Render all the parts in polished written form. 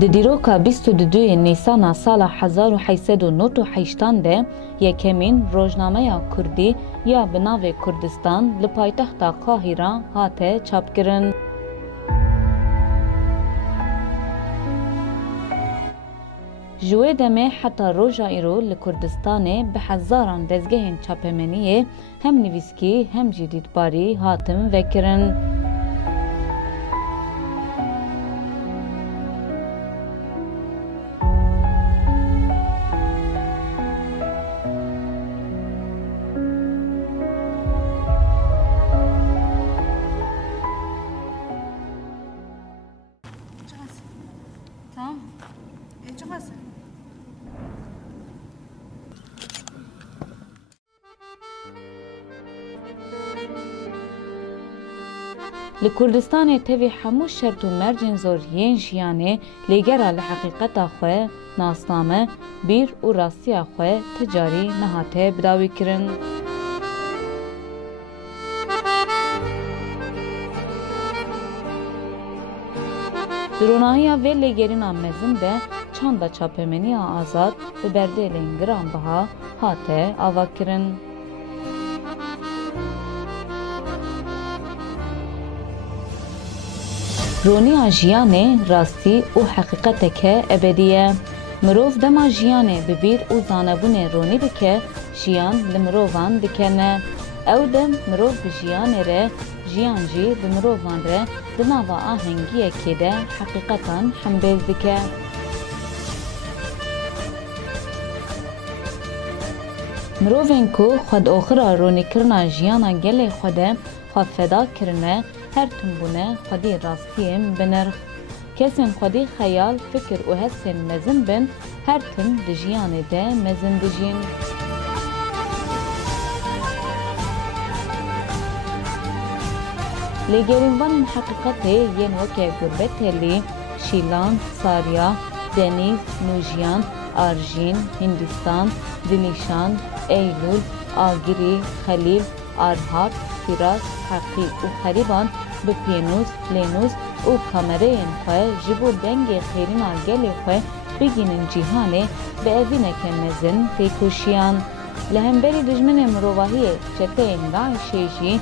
Di dîroka 22 Nîsana sala 1898 de yekemîn Rojnameya Kurdî ya bi navê Kurdistan li paytexta Qahîra hate çapkirin. Ji wê demê heta roja îro li Kurdistanê bi hezaran dezgehên çapemeniyê hem nivîskî hem jî dîtbarî hatin vekirin. Tamam. Çok az. Li Kurdistanê tevî hemû şert û mercên zor yên jiyanê lêgera li heqîqeta xwe, nasname, bîr û rastiya xwe ti carî nehate bidawîkirin. Di ronahiya vê lêgerîna mezin de çanda çapemeniya azad bi berdêlên giranbiha hate avakirin. Roniya jiyanê rastî û heqîqeteke ebedî ye. Mirov dema jiyanê bi bîr û zanebûnê ronî bike, jiyan li mirovan dikene. Ew dem mirov bi jiyanê re, jiyan jî bi mirovan re di nava ahengiyekê de heqîqetan hembêz dike. Mirovên ku xwedoxira ronîkirina jiyana gelê xwe de xwe feda kirine, her tim bûne xwedî rastiyên binirx. Kesên xwedî xeyal, fikir û hesên mezin bin, her tim di jiyanê de mezin dijîn. Lêgerînvanên heqîqetê yên weke Gurbeteli, Şîlan, Sarya, Deniz, Nûjiyan, Arjîn, Hindistan, Dilîşan, Eylûl, Agirî, Xelîl, Arhat, Firas, Heqî û Xerîban bi pênûs, lênûs û kamereyên xwe ji bo dengê xêrîna gelê xwe bigînin cîhanê bi evîneke mezin têkoşiyan. Li hemberî dijminê mirovahiyê çeteyên Daişê jî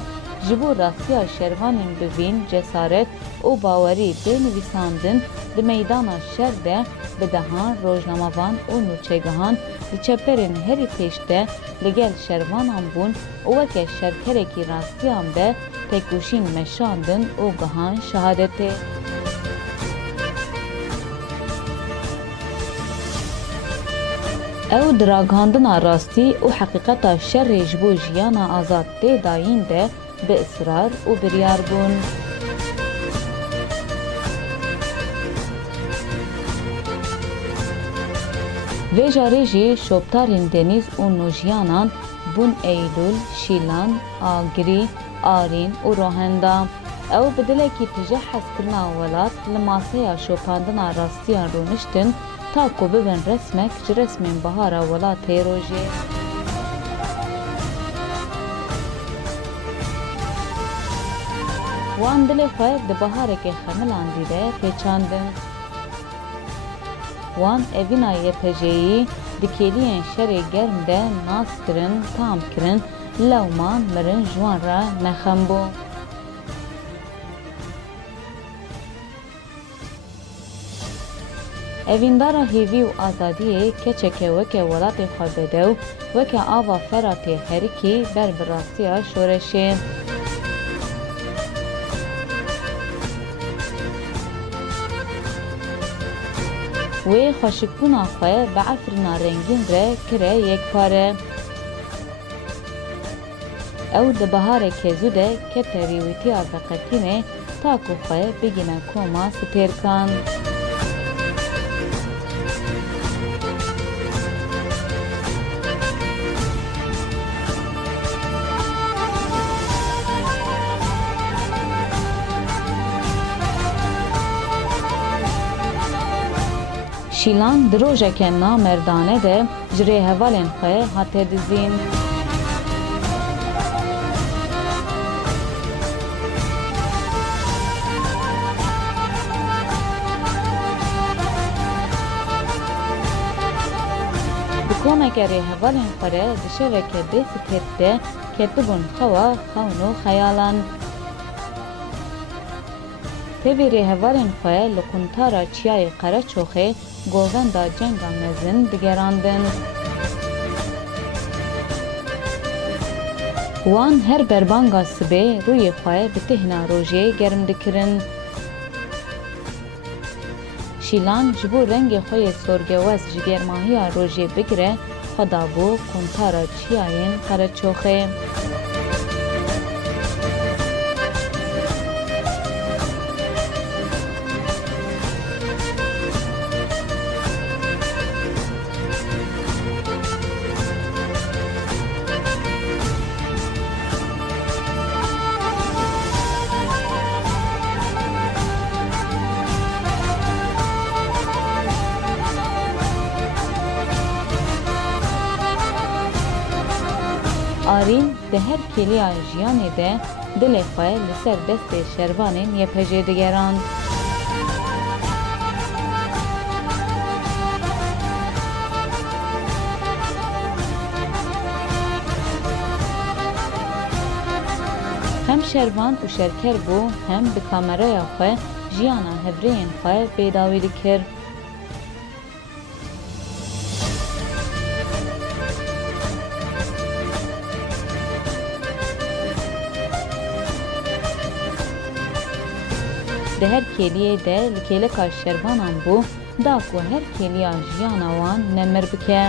ji bo rastiya şervanên bivîn, cesaret û bawerî bênivîsandin di meydana şer de bi dehan rojnamavan û nûçegihan di çeperên herî pêş de li gel şervanan bûn û weke şerkerekî rastiyan de têkoşîn meşandin û gihan şehadetê. Ew di ragihandina rastî û heqîqeta şerê ji bo jiyana azad tê dayîn de bi israr û biryar bûn. Vê jarê jî şoptarên Deniz û Nûjiyanan bûn Eylûl, Şîlan, Agirî, Arîn û Rohenda. Ew bi dilekî tije hezkirina welat li maseya şopandina rastiyan rûniştin ta ku bibin resmek ji resmên bihara welatê rojê. Wan dilê xwe di biharekê xemilan dîde pêçandin. Wan evîna yepejeyî di kêliyên şerê germ de nas kirin, tam kirin, lewma mirin ji wan re nexembû. Evîndara hêvî û azadiyê keçeke weke welatê xwe bedew, weke ava fera tê herikî ber bi rastiya şoreşê. Wê xweşikbûna xwe bi efrîna rengîn re kire yekpare. Ew di bihareke zû de kete rêwîtiya veqetînê ta ku xwe bigîne koma spêrkan. Şîlan di rojeke namerdane de ji rêhevalên xwe hate dizîn. geri hevalên xwe re di şeveke bêsitêt de ketibûn xewa xewn û xeyalan. Tevî rêhevalên xwe li quntara Çiyayê Qereçoxê govenda cenga mezin digerandin. Wan her berbanga sibê rûyê xwe bi tihna rojê germ dikirin. Şîlan ji bo rengê xwe yê sorgewez ji germahiya rojê bigire xwe dabû quntara Çiyayên Qereçoxê. Arîn di her kêliya jiyanê de dilê xwe li ser destê şervanên yepejê digerand. Hem şervan û şerker bû hem bi kameraya xwe jiyana hevreyên xwe bêdawî dikir. Di her kêliyê de li kêleka şervanan bû da ku her kêliya jiyana wan nemir bike.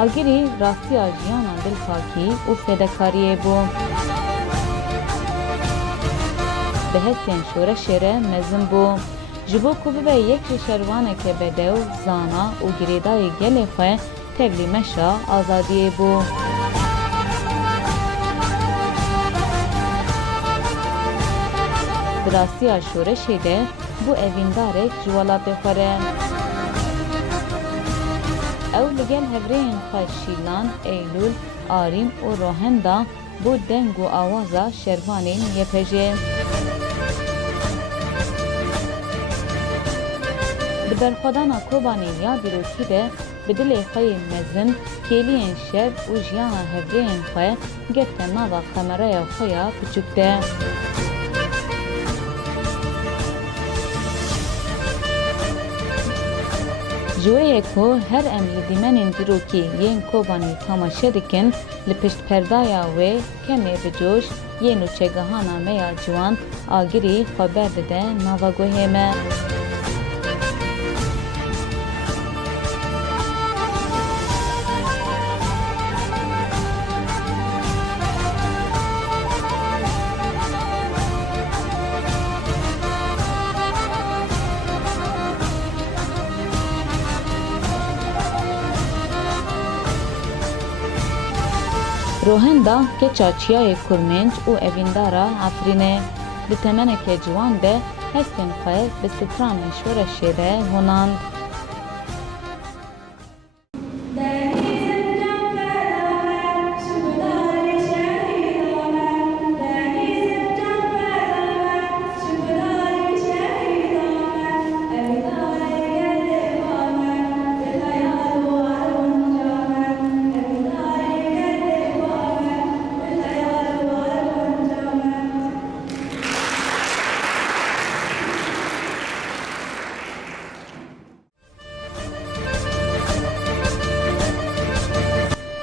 Agirî rastiya jiyana dilpakî û fedakariyê bû. Bi hestên şoreşê re mezin bû. Ji bo ku bibe yek ji şervaneke bedew, zana û girêdayê gelê xwe tevlî meşa azadiyê bû. Di rastiya şoreşê de bû evîndarek ji welatê xwe re. Ew li gel hevreyên xwe Şîlan, Eylûl, Arîn û Rohenda bû deng û awaza şervanên yepejê. Di berxwedana Kobanî ya dîrokî de bi dilê xwe yê mezin kêliyên şev û jiyana hevreyên xwe girte nava kameraya xwe ya piçûk de. Ji wê yê ku her em li dîmenên dîrokî yên Kobanî temaşe dikin, li piştperdaya wê kemê bi coş yên û çêgehana me ya ciwan agirî xwe berdide nava guhê me. Rohenda keça Çiyayê Kurmenc û evîndara Efrînê. Di temeneke ciwan de hestên xwe bi stranên şoreşê re hunand.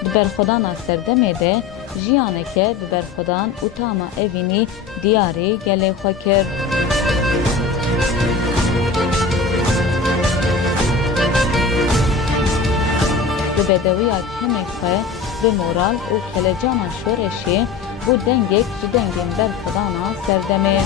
Di berxwedana serdemê de jiyaneke bi berxwedan û tama evînî diyarê gelê xwe kir. Bi bedewiya kemê xwe bi moral û kelecana şoreşê bû dengek ji dengên berxwedana serdemê.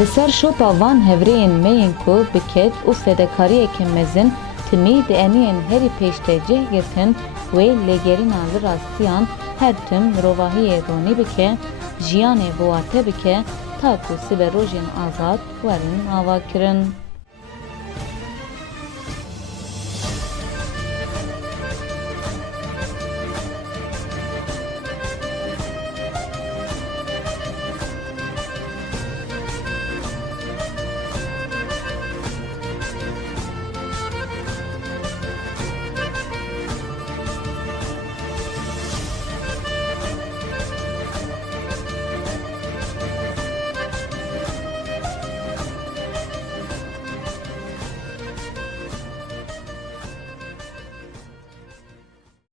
Li ser şopa van hevreyên me yên ku biket û fedekariyeke mezin timî di eniyên herî pêştecih girtin wê lêgerîna li rastiyan her tim mirovahiyê ronî bike, jiyanê biwate bike ta ku sibe rojên azad werin avakirin.